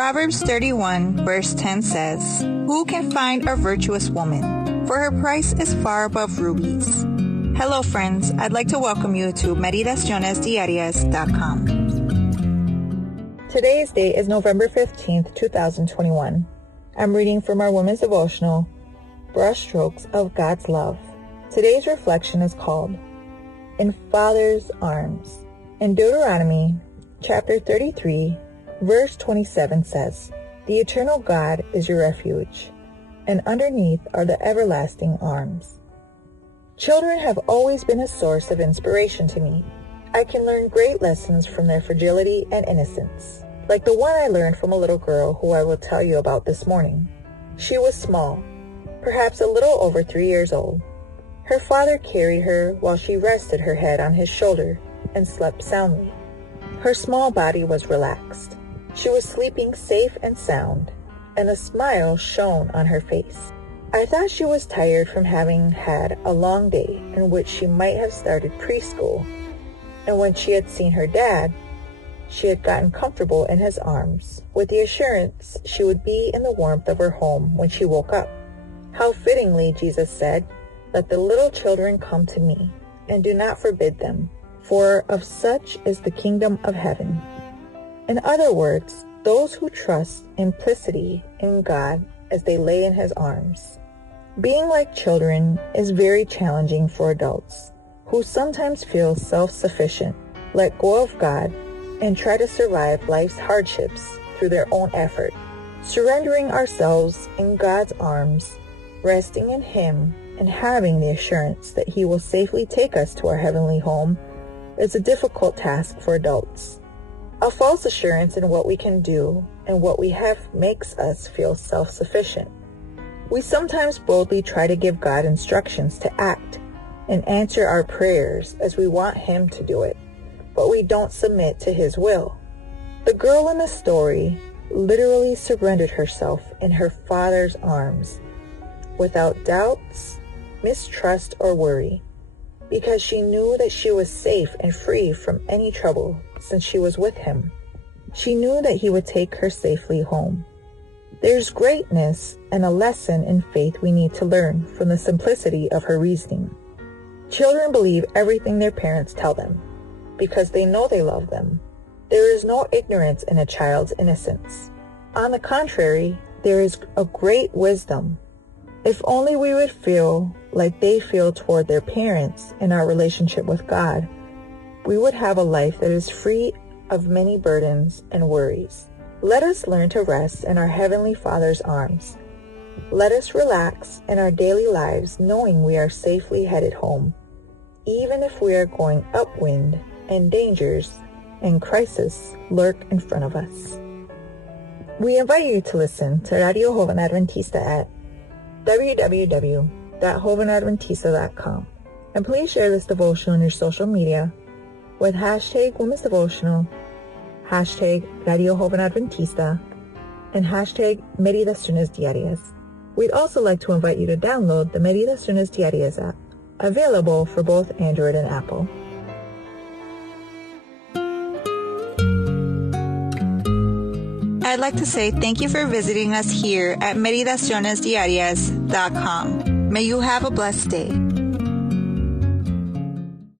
Proverbs 31 verse 10 says, "Who can find a virtuous woman? For her price is far above rubies." Hello friends, I'd like to welcome you to Meditaciones Today's date is November 15th, 2021. I'm reading from our Women's Devotional, Brushstrokes of God's Love. Today's reflection is called, In Father's Arms. In Deuteronomy chapter 33, verse 27 says, "The eternal God is your refuge, and underneath are the everlasting arms." Children have always been a source of inspiration to me. I can learn great lessons from their fragility and innocence, like the one I learned from a little girl who I will tell you about this morning. She was small, perhaps a little over 3 years old. Her father carried her while she rested her head on his shoulder and slept soundly. Her small body was relaxed. She was sleeping safe and sound, and a smile shone on her face. I thought she was tired from having had a long day in which she might have started preschool, and when she had seen her dad, she had gotten comfortable in his arms, with the assurance she would be in the warmth of her home when she woke up. How fittingly Jesus said, "Let the little children come to me, and do not forbid them, for of such is the kingdom of heaven." In other words, those who trust implicitly in God as they lay in his arms. Being like children is very challenging for adults, who sometimes feel self-sufficient, let go of God, and try to survive life's hardships through their own effort. Surrendering ourselves in God's arms, resting in him, and having the assurance that he will safely take us to our heavenly home is a difficult task for adults. A false assurance in what we can do and what we have makes us feel self-sufficient. We sometimes boldly try to give God instructions to act and answer our prayers as we want him to do it, but we don't submit to his will. The girl in the story literally surrendered herself in her father's arms without doubts, mistrust, or worry, because she knew that she was safe and free from any trouble since she was with him. She knew that he would take her safely home. There's greatness and a lesson in faith we need to learn from the simplicity of her reasoning. Children believe everything their parents tell them because they know they love them. There is no ignorance in a child's innocence. On the contrary, there is a great wisdom. If only we would feel like they feel toward their parents in our relationship with God, we would have a life that is free of many burdens and worries. Let us learn to rest in our Heavenly Father's arms. Let us relax in our daily lives knowing we are safely headed home, even if we are going upwind and dangers and crisis lurk in front of us. We invite you to listen to Radio Joven Adventista at www.jovenadventista.com, and please share this devotional on your social media with hashtag Women's Devotional, hashtag Radio Joven Adventista, and hashtag Meditaciones Diarias. We'd also like to invite you to download the Meditaciones Diarias app, available for both Android and Apple. I'd like to say thank you for visiting us here at meditacionesdiarias.com. May you have a blessed day.